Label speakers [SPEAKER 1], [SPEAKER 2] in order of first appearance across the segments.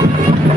[SPEAKER 1] Thank you.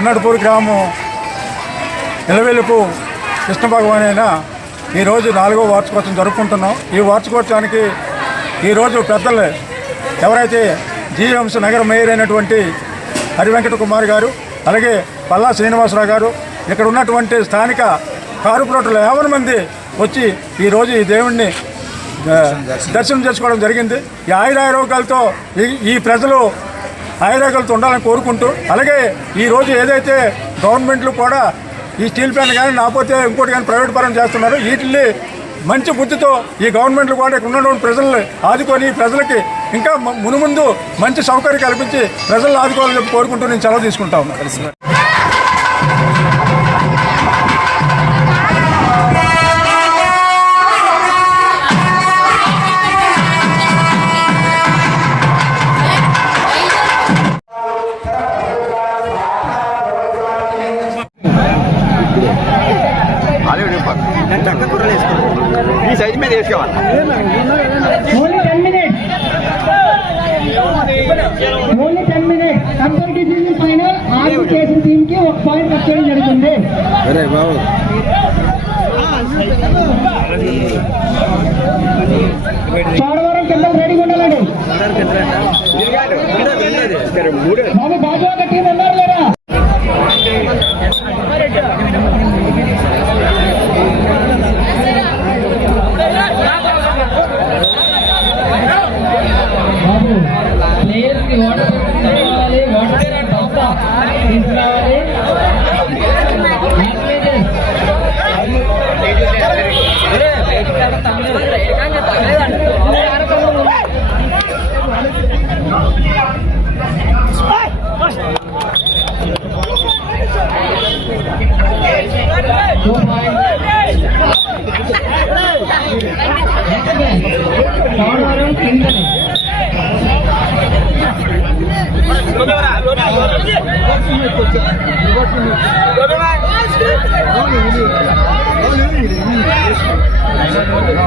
[SPEAKER 2] ఈ గ్రామం నిలవెలుపు కృష్ణ భగవాన్ అయిన ఈరోజు నాలుగో వార్షికోత్సవం జరుపుకుంటున్నాం. ఈ వార్షికోత్సవానికి ఈరోజు పెద్దలు ఎవరైతే జీవంశ నగర మేయర్ అయినటువంటి హరివెంకట కుమార్ గారు అలాగే పల్లా శ్రీనివాసరావు గారు ఇక్కడ ఉన్నటువంటి స్థానిక కార్పొరేటర్లు యాభై మంది వచ్చి ఈరోజు ఈ దేవుణ్ణి దర్శనం చేసుకోవడం జరిగింది. ఈ ఆయురారోగ్యాలతో ఈ ఈ ప్రజలు ఆయురారోగ్యాలతో ఉండాలని కోరుకుంటూ అలాగే ఈరోజు ఏదైతే గవర్నమెంట్లు కూడా ఈ స్టీల్ ప్లాంట్ కానీ లేకపోతే ఇంకోటి కానీ ప్రైవేట్ పరం చేస్తున్నారు వీటిని మంచి బుద్ధితో ఈ గవర్నమెంట్లు కూడా ఇక్కడ ఉన్నటువంటి ప్రజల్ని ఆదుకొని ప్రజలకి ఇంకా మునుముందు మంచి సౌకర్యం కల్పించి ప్రజలను ఆదుకోవాలని చెప్పి కోరుకుంటూ నేను సెలవు తీసుకుంటా ఉన్నాను
[SPEAKER 3] సైజ్ మీద వేసుకోవాలి.
[SPEAKER 4] Only 10 minutes. Only 10 minutes. Come for this team పైన ఆర్మీ చేసిన టీం కి ఒక పాయింట్ కట్ చేయడం జరుగుతుంది.
[SPEAKER 3] అరే బాబు.
[SPEAKER 4] చోడవరం కింద రెడీగా ఉండాలండి. బాబు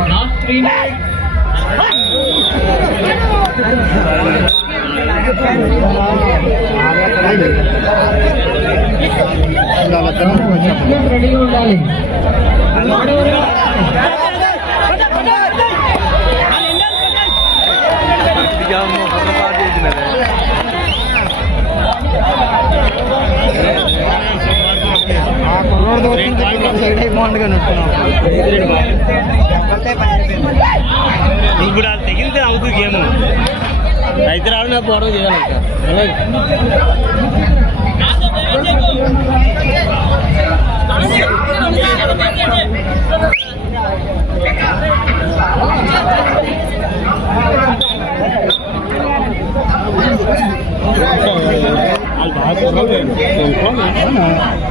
[SPEAKER 4] Not three minutes. రెడీగా ఉండాలి
[SPEAKER 5] ఇప్పుడు అది తెగిలితే అవుతుంది గేమ్. అయితే రాడు నా పోవడం చేయాలి ఇంకా. అలాగే.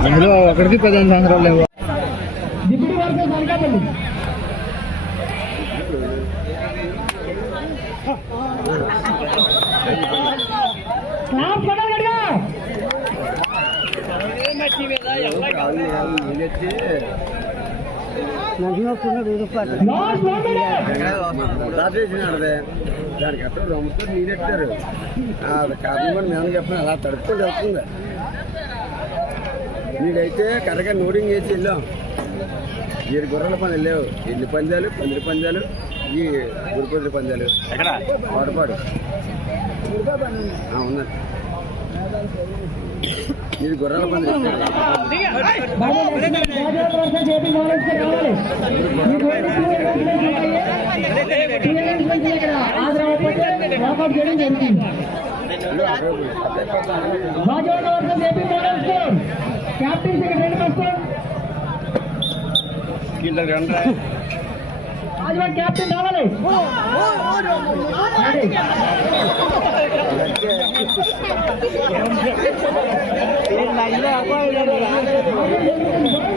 [SPEAKER 5] అందులో ఒకటికి పదిహేను సంవత్సరాలు లేవు
[SPEAKER 4] డిప్యూటీ వర్కర్స్ అనకాపల్లి క్లాస్ కొట్టాలి గట్టిగా. లాస్ట్ వన్ మినిట్
[SPEAKER 3] దానికి అక్కడ రమ్ముతో నీరెట్టారు కారణం కూడా మేము చెప్పిన అలా తడుపుకొని వెళ్తుంది నీడైతే కరెక్ట్గా నోడింగ్ చేసి వెళ్ళాం. ఏడు గుర్రాల పని వెళ్ళావు. ఎన్ని పందాలు? పందిరి పందాలు? ఈ గురుపతి పందాలు వాడపాడు. ఉన్నది ఇది గుర్రాల
[SPEAKER 4] ఏపీ క్యాప్టెన్ సెక్రటరీ వస్తారు రాజవాన్ క్యాప్టెన్ రావాలి రెడీ.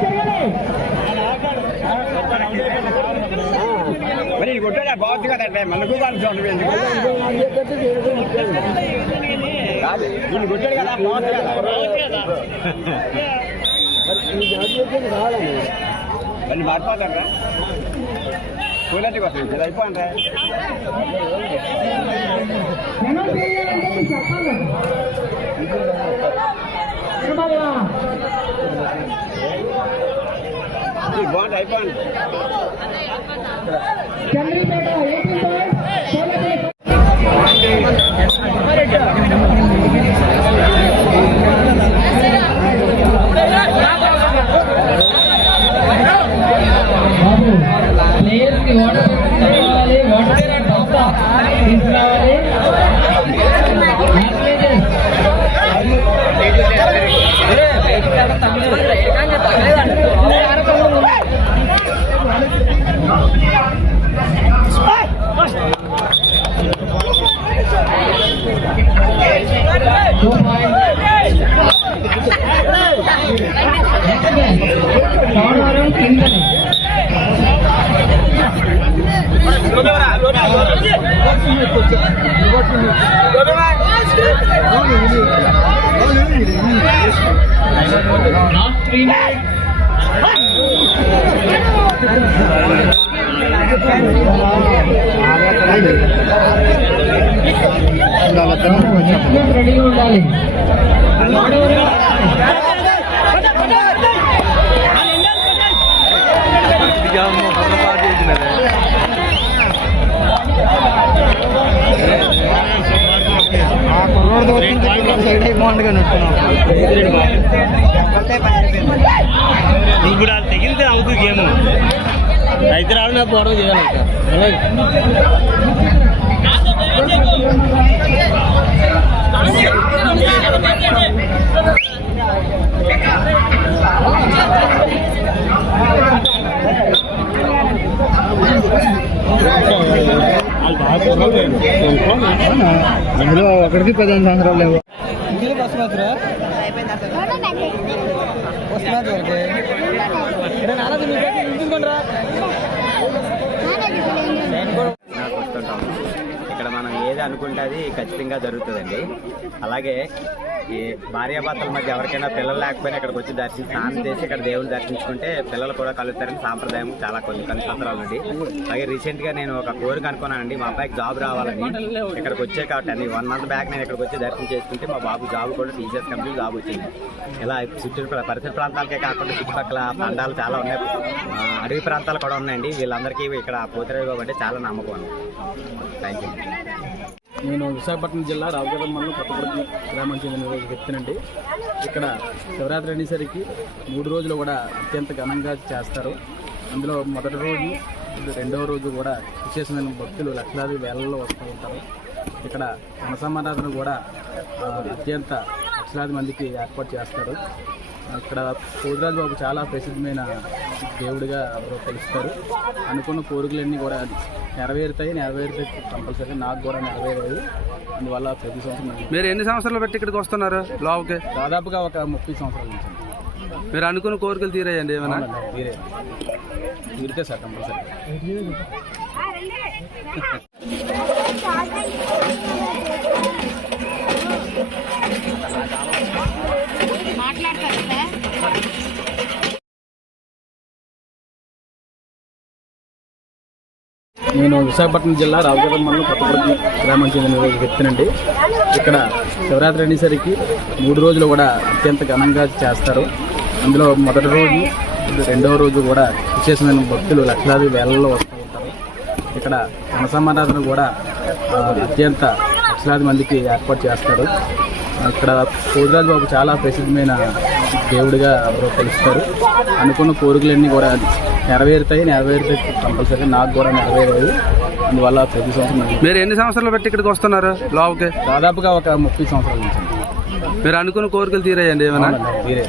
[SPEAKER 4] జరగాలి.
[SPEAKER 6] మరి ఇది కొట్టాడా బాగుంది కదంటే మనకు వాళ్ళు చూడండి ఎందుకు కాదు దీన్ని కొట్టాడు కదా బాగుంది కదా మళ్ళీ మారిపోతారా కూలంటే కోసం ఇది? ఇది బాగుంది అయిపోండి
[SPEAKER 4] Chandripeta తీసుకురావాలి Athletes. ready ఉండాలి Next man. చోడవరం కిందని లాస్ట్
[SPEAKER 7] ఇప్పుడు అది తెగిలితే అవుతుంది గేమ్ అయితే రాడు నా పోవడం చేయాలి ఇంకా అలాగే
[SPEAKER 8] అందులో ఒకటికి పదిహేను సంవత్సరాలు లేవు.
[SPEAKER 9] ఇక్కడ మనం ఏది అనుకుంటే అది ఖచ్చితంగా జరుగుతుందండి. అలాగే ఈ భార్యాభర్తల మధ్య ఎవరికైనా పిల్లలు లేకపోయినా ఇక్కడికి వచ్చి దర్శించి స్నానం చేసి ఇక్కడ దేవుని దర్శించుకుంటే పిల్లలు కూడా కలుగుతారని సాంప్రదాయం చాలా కొన్ని కొన్ని సంవత్సరాలు నుండి అలాగే రీసెంట్గా నేను ఒక కోరిక అనుకున్నానండి మా అబ్బాయికి జాబ్ రావాలని. ఇక్కడికి వచ్చే కాబట్టి వన్ మంత్ బ్యాక్ నేను ఇక్కడికి వచ్చి దర్శనం చేసుకుంటే మా బాబు జాబ్ కూడా టీచర్స్ కంపెనీ జాబ్ వచ్చింది. ఇలా చుట్టూ పరిసర ప్రాంతాలకే కాకుండా చుట్టుపక్కల ప్రాంతాలు చాలా ఉన్నాయి. అడవి ప్రాంతాలు కూడా ఉన్నాయండి. వీళ్ళందరికీ ఇక్కడ పోతరేవి అంటే చాలా నమ్మకం థ్యాంక్ యూ
[SPEAKER 10] నేను విశాఖపట్నం జిల్లా రావుగరం మండలం కొత్తపూడి గ్రామం చెందిన వ్యక్తినండి. ఇక్కడ శివరాత్రి అనేసరికి మూడు రోజులు కూడా అత్యంత ఘనంగా చేస్తారు. అందులో మొదటి రోజు రెండవ రోజు కూడా విశేషమైన భక్తులు లక్షలాది వేలల్లో వస్తూ ఉంటారు. ఇక్కడ మనసమారాధన కూడా అత్యంత లక్షలాది మందికి ఏర్పాటు చేస్తారు. ఇక్కడ కోదిరాజు బాబు చాలా ప్రసిద్ధమైన దేవుడిగా అందరూ కొలుస్తారు అనుకున్న కోరికలన్నీ కూడా నెరవేరుతాయి. నెరవేరుతాయి కంపల్సరీ నాకు కూడా నెరవేరాయి. అందువల్ల ప్రతి సంవత్సరం
[SPEAKER 11] మీరు ఎన్ని సంవత్సరాలు బట్టి ఇక్కడికి వస్తున్నారు లోపలికి?
[SPEAKER 10] దాదాపుగా ఒక ముప్పై సంవత్సరాల నుంచి.
[SPEAKER 11] మీరు అనుకున్న కోరికలు తీరాయండి ఏమైనా?
[SPEAKER 10] తీరే తీరితే సార్ కంపల్సరీ. నేను విశాఖపట్నం జిల్లా రావుగరం మండలం కొత్తపూర్తి గ్రామం చెందిన వ్యక్తినండి. ఇక్కడ శివరాత్రి అనేసరికి మూడు రోజులు కూడా అత్యంత ఘనంగా చేస్తారు. అందులో మొదటి రోజు రెండవ రోజు కూడా విశేషమైన భక్తులు లక్షలాది వేలలో వస్తూ ఉంటారు. ఇక్కడ మనసమారాధన కూడా అత్యంత లక్షలాది మందికి ఏర్పాటు చేస్తారు. ఇక్కడ కోదిరాజు బాబు చాలా ప్రసిద్ధమైన దేవుడిగా కొలుస్తారు అనుకున్న కోరికలన్నీ కూడా నెరవేరుతాయి. నెరవేరుతాయి కంపల్సరీ నాకు కూడా నెరవేరాయి. అందువల్ల ప్రతి సంవత్సరం
[SPEAKER 11] మీరు ఎన్ని సంవత్సరాలు బట్టి ఇక్కడికి వస్తున్నారు లోపలికి?
[SPEAKER 10] దాదాపుగా ఒక ముప్పై సంవత్సరాల నుంచి.
[SPEAKER 11] మీరు అనుకున్న కోరికలు తీరాయండి ఏమైనా?
[SPEAKER 10] తీరే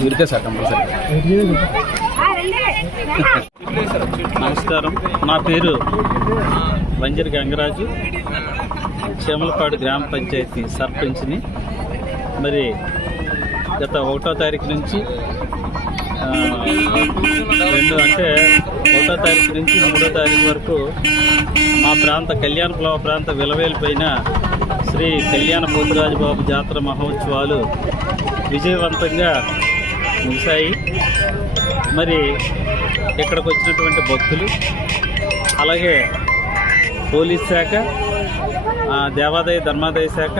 [SPEAKER 10] తీరితే సార్ కంపల్సరీ.
[SPEAKER 7] నమస్కారం. నా పేరు వంజరి గంగరాజు. చెమలపాడు గ్రామ పంచాయతీ సర్పంచ్ని మరి గత ఒకటో తారీఖు నుంచి రెండు అంటే ఒకటో తారీఖు నుంచి మూడో తారీఖు వరకు మా ప్రాంత కళ్యాణపులవ ప్రాంత విలవేలిపైన శ్రీ కళ్యాణ పోతురాజు బాబు జాతర మహోత్సవాలు విజయవంతంగా ముగిశాయి. మరి ఇక్కడికి వచ్చినటువంటి భక్తులు అలాగే పోలీస్ శాఖ దేవాదాయ ధర్మాదాయ శాఖ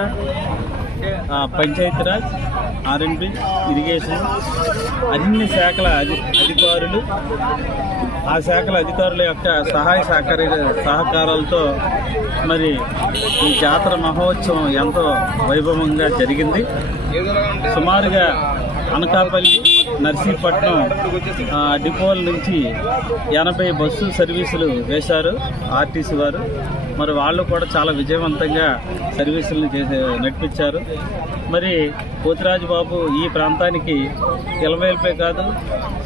[SPEAKER 7] పంచాయతీరాజ్ ఆర్ఎన్బి ఇరిగేషన్ అన్ని శాఖల అధి అధికారులు ఆ శాఖల అధికారుల యొక్క సహాయ సహకార సహకారాలతో మరి ఈ జాతర మహోత్సవం ఎంతో వైభవంగా జరిగింది. సుమారుగా అనకాపల్లి నర్సీపట్నం ఆ, డిపోల నుంచి ఎనభై బస్సు సర్వీసులు వేశారు ఆర్టీసీ వారు. మరి వాళ్ళు కూడా చాలా విజయవంతంగా సర్వీసులను చేసే నడిపించారు. మరి పోతిరాజు బాబు ఈ ప్రాంతానికి ఇలవేల్పే కాదు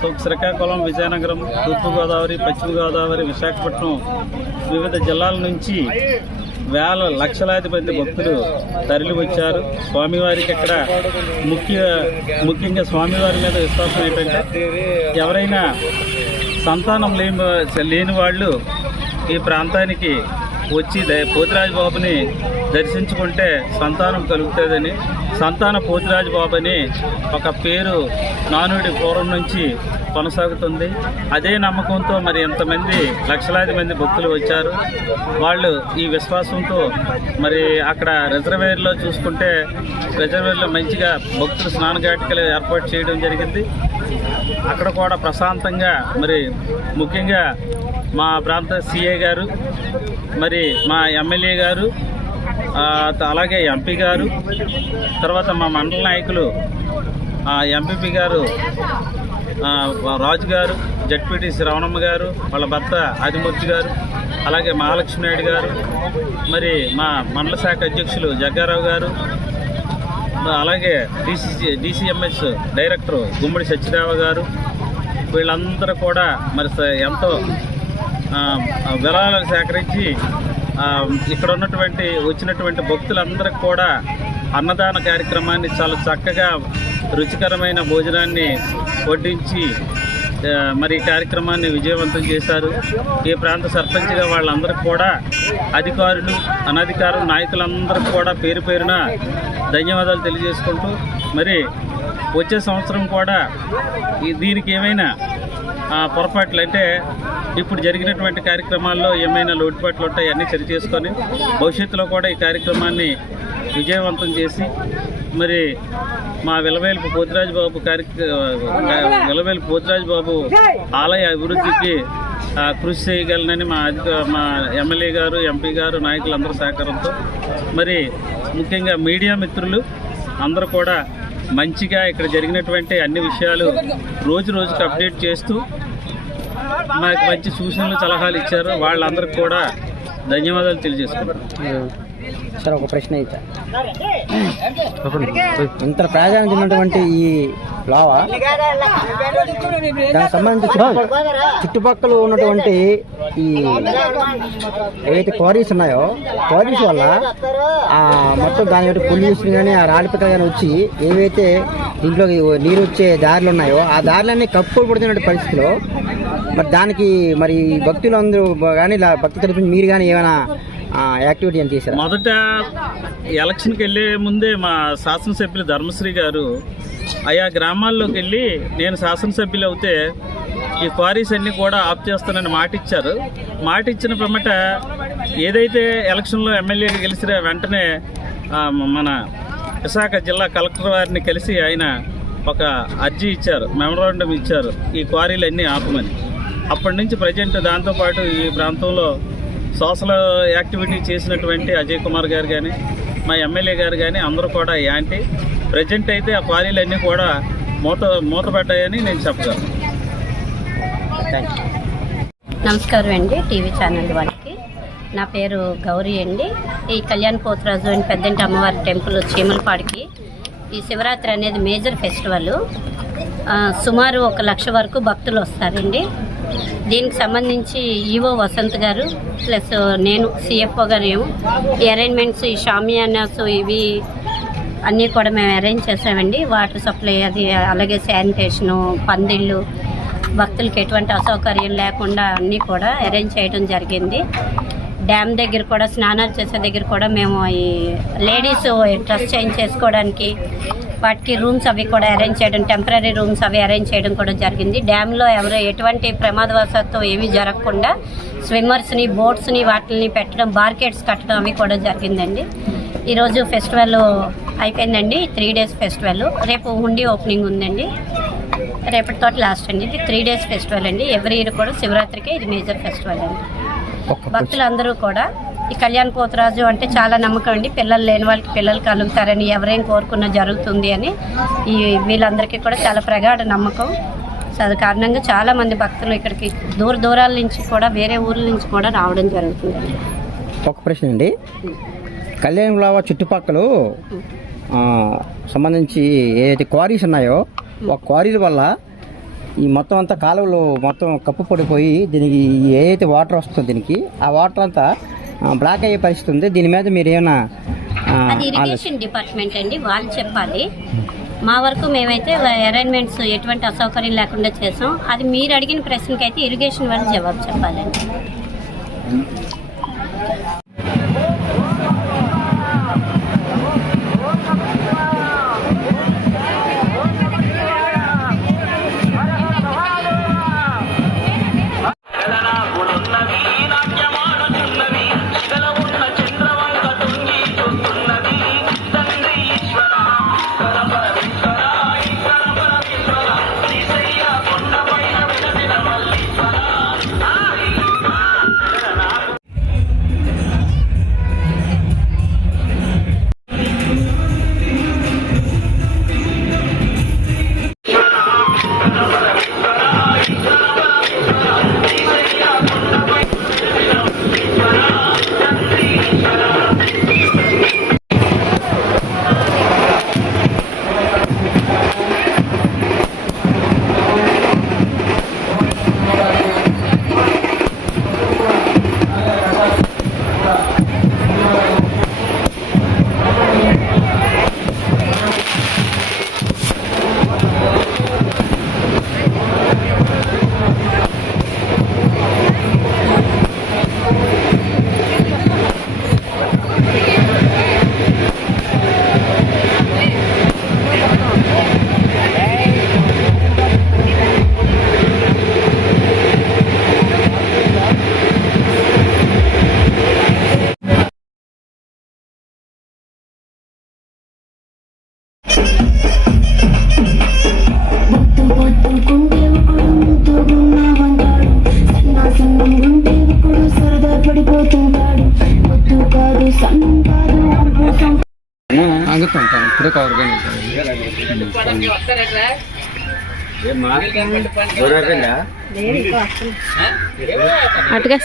[SPEAKER 7] సో శ్రీకాకుళం విజయనగరం తూర్పుగోదావరి పశ్చిమ గోదావరి విశాఖపట్నం వివిధ జిల్లాల నుంచి వేల లక్షలాది మంది భక్తులు తరలి వచ్చారు స్వామివారికి ఇక్కడ ముఖ్య ముఖ్యంగా స్వామివారి మీద విశ్వాసం ఏంటంటే ఎవరైనా సంతానం లేని లేని వాళ్ళు ఈ ప్రాంతానికి వచ్చి పోతిరాజు బాబుని దర్శించుకుంటే సంతానం కలుగుతుందని సంతాన పోతిరాజు బాబు అని ఒక పేరు నానుడి పూర్వం నుంచి కొనసాగుతుంది. అదే నమ్మకంతో మరి ఎంతమంది లక్షలాది మంది భక్తులు వచ్చారు. వాళ్ళు ఈ విశ్వాసంతో మరి అక్కడ రిజర్వేర్లో చూసుకుంటే రిజర్వేర్లో మంచిగా భక్తులు స్నానఘాటికలు ఏర్పాటు చేయడం జరిగింది. అక్కడ కూడా ప్రశాంతంగా మరి ముఖ్యంగా మా ప్రాంత సిఏ గారు మరి మా ఎమ్మెల్యే గారు అలాగే ఎంపీ గారు తర్వాత మా మండల నాయకులు ఎంపీపీ గారు రాజు గారు జడ్పీటీ శ్రవణమ్మ గారు వాళ్ళ భర్త ఆదిమూర్తి గారు అలాగే మహాలక్ష్మి నాయుడు గారు మరి మా మండల శాఖ అధ్యక్షులు జగ్గారావు గారు అలాగే DCC DCMS director Gummadi Satyadeva గారు వీళ్ళందరూ కూడా మరి ఎంతో విరాళాలు సేకరించి ఇక్కడ ఉన్నటువంటి వచ్చినటువంటి భక్తులందరికీ కూడా అన్నదాన కార్యక్రమాన్ని చాలా చక్కగా రుచికరమైన భోజనాన్ని వడ్డించి మరి ఈ కార్యక్రమాన్ని విజయవంతం చేశారు. ఈ ప్రాంత సర్పంచ్గా వాళ్ళందరికీ కూడా అధికారులు అనధికారులు నాయకులందరికీ కూడా పేరు పేరున ధన్యవాదాలు తెలియజేసుకుంటూ మరి వచ్చే సంవత్సరం కూడా ఈ దీనికి ఏమైనా పొరపాట్లు అంటే ఇప్పుడు జరిగినటువంటి కార్యక్రమాల్లో ఏమైనా లోటుపాట్లు ఉంటాయి అన్నీ సరి చేసుకొని భవిష్యత్తులో కూడా ఈ కార్యక్రమాన్ని విజయవంతం చేసి మరి మా విలవేలుపు పోతిరాజు బాబు కార్యక్ర విలవేలుపు పోతిరాజు బాబు ఆలయ అభివృద్ధికి కృషి చేయగలనని మా అధిక మా ఎమ్మెల్యే గారు ఎంపీ గారు నాయకులందరూ సహకారంతో మరి ముఖ్యంగా మీడియా మిత్రులు అందరూ కూడా మంచిగా ఇక్కడ జరిగినటువంటి అన్ని విషయాలు రోజు రోజుకి అప్డేట్ చేస్తూ మాకు మంచి సూచనలు సలహాలు ఇచ్చారు. వాళ్ళందరికీ కూడా ధన్యవాదాలు తెలియజేసుకుంటాం
[SPEAKER 4] సార్ ఒక ప్రశ్న అయితే. ఇంత ప్రాధాన్యత ఉన్నటువంటి ఈ లావా దానికి సంబంధించి చుట్టుపక్కల ఉన్నటువంటి ఈ ఏవైతే క్వారీస్ ఉన్నాయో క్వారీస్ వల్ల ఆ మొత్తం దాని యొక్క పొల్యూషన్ కానీ ఆ రాలిపిత కానీ వచ్చి ఏవైతే దీంట్లో నీరు వచ్చే దారులు ఉన్నాయో ఆ దారులన్నీ కప్పు పడుతున్న పరిస్థితిలో మరి దానికి మరి భక్తులు అందరూ కానీ భక్తి తరపున మీరు కానీ ఏమైనా యాక్టివిటీ అని చేశారు?
[SPEAKER 7] మొదట ఎలక్షన్కి వెళ్ళే ముందే మా శాసనసభ్యులు ధర్మశ్రీ గారు ఆయా గ్రామాల్లోకి వెళ్ళి నేను శాసనసభ్యులు అవుతే ఈ క్వారీస్ అన్నీ కూడా ఆఫ్ చేస్తానని మాట ఇచ్చారు మాట ఇచ్చిన పిమ్మట ఏదైతే ఎలక్షన్లో ఎమ్మెల్యేగా గెలిచిన వెంటనే మన విశాఖ జిల్లా కలెక్టర్ వారిని కలిసి ఆయన ఒక అర్జీ ఇచ్చారు మెమరాండం ఇచ్చారు ఈ క్వారీలన్నీ ఆపమని. అప్పటి నుంచి ప్రజెంట్ దాంతోపాటు ఈ ప్రాంతంలో సోషల్ యాక్టివిటీ చేసినటువంటి అజయ్ కుమార్ గారు కానీ మా ఎమ్మెల్యే గారు కానీ అందరూ కూడా యాంటీ. ప్రజెంట్ అయితే ఆ క్వారీలన్నీ కూడా మూత మూతపడ్డాయని నేను చెప్పగలను.
[SPEAKER 1] నమస్కారం అండి టీవీ ఛానల్ వాళ్ళకి. నా పేరు గౌరీ అండి. ఈ కళ్యాణ్ పోతరాజు అని పెద్దంటి అమ్మవారి టెంపుల్ చీమలపాడికి. ఈ శివరాత్రి అనేది మేజర్ ఫెస్టివల్. సుమారు ఒక లక్ష వరకు భక్తులు వస్తారండి. దీనికి సంబంధించి ఈవో వసంత్ గారు ప్లస్ నేను సిఎఫ్ఓ గారు ఏమో. ఈ అరేంజ్మెంట్స్ ఈ షామియానాస్ ఇవి అన్నీ కూడా మేము అరేంజ్ చేసామండి. వాటర్ సప్లై అది అలాగే శానిటేషను పందిళ్ళు భక్తులకి ఎటువంటి అసౌకర్యం లేకుండా అన్నీ కూడా అరేంజ్ చేయడం జరిగింది. డ్యామ్ దగ్గర కూడా స్నానాలు చేసే దగ్గర కూడా మేము ఈ లేడీస్ డ్రెస్ చేంజ్ చేసుకోవడానికి వాటికి రూమ్స్ అవి కూడా అరేంజ్ చేయడం టెంపరీ రూమ్స్ అవి అరేంజ్ చేయడం కూడా జరిగింది. డ్యామ్లో ఎవరు ఎటువంటి ప్రమాదవశాత్తు ఏమీ జరగకుండా స్విమ్మర్స్ని బోట్స్ని వాటిని పెట్టడం బార్కెట్స్ కట్టడం అవి కూడా జరిగిందండి. ఈరోజు ఫెస్టివల్ అయిపోయిందండి త్రీ డేస్ ఫెస్టివల్. రేపు హుండీ ఓపెనింగ్ ఉందండి. రేపటితో లాస్ట్ అండి ఇది. త్రీ డేస్ ఫెస్టివల్ అండి. ఎవ్రీ ఇయర్ కూడా శివరాత్రికి ఇది మేజర్ ఫెస్టివల్ అండి. భక్తులందరూ కూడా ఈ కళ్యాణ్ పోతరాజు అంటే చాలా నమ్మకం అండి. పిల్లలు లేని వాళ్ళకి పిల్లలు కలుగుతారని ఎవరేం కోరుకున్నా జరుగుతుంది అని ఈ వీళ్ళందరికీ కూడా చాలా ప్రగాఢ నమ్మకం. అది కారణంగా చాలా మంది భక్తులు ఇక్కడికి దూర దూరాల నుంచి కూడా వేరే ఊర్ల నుంచి కూడా రావడం జరుగుతుంది.
[SPEAKER 4] ఒక ప్రశ్న అండి. కళ్యాణ్ లావా చుట్టుపక్కల సంబంధించి ఏదైతే క్వారీస్ ఉన్నాయో ఆ క్వారీల వల్ల ఈ మొత్తం అంతా కాలువలు మొత్తం కప్పు పడిపోయి దీనికి ఏదైతే వాటర్ వస్తుందో దీనికి ఆ వాటర్ అంతా బ్లాక్ అయ్యే పరిస్థితి ఉంది. దీని మీద మీరు ఏమైనా
[SPEAKER 1] అది ఇరిగేషన్ డిపార్ట్మెంట్ అండి వాళ్ళు చెప్పాలి. మా వరకు మేమైతే అరేంజ్మెంట్స్ ఎటువంటి అసౌకర్యం లేకుండా చేసాం. అది మీరు అడిగిన ప్రశ్నకి అయితే ఇరిగేషన్ వాళ్ళు జవాబు చెప్పాలండి.
[SPEAKER 9] ఏమ్మా గొడవ అయిపోయిందా
[SPEAKER 8] అటుగా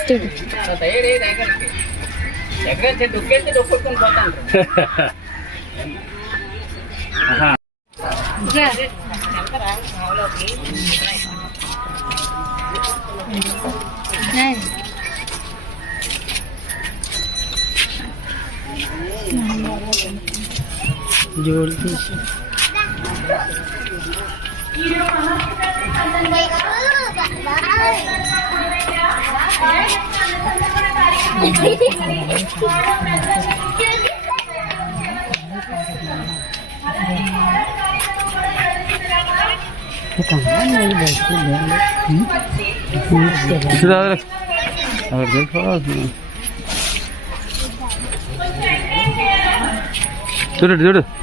[SPEAKER 8] e
[SPEAKER 11] Agora deve falar assim. Dur dur dur.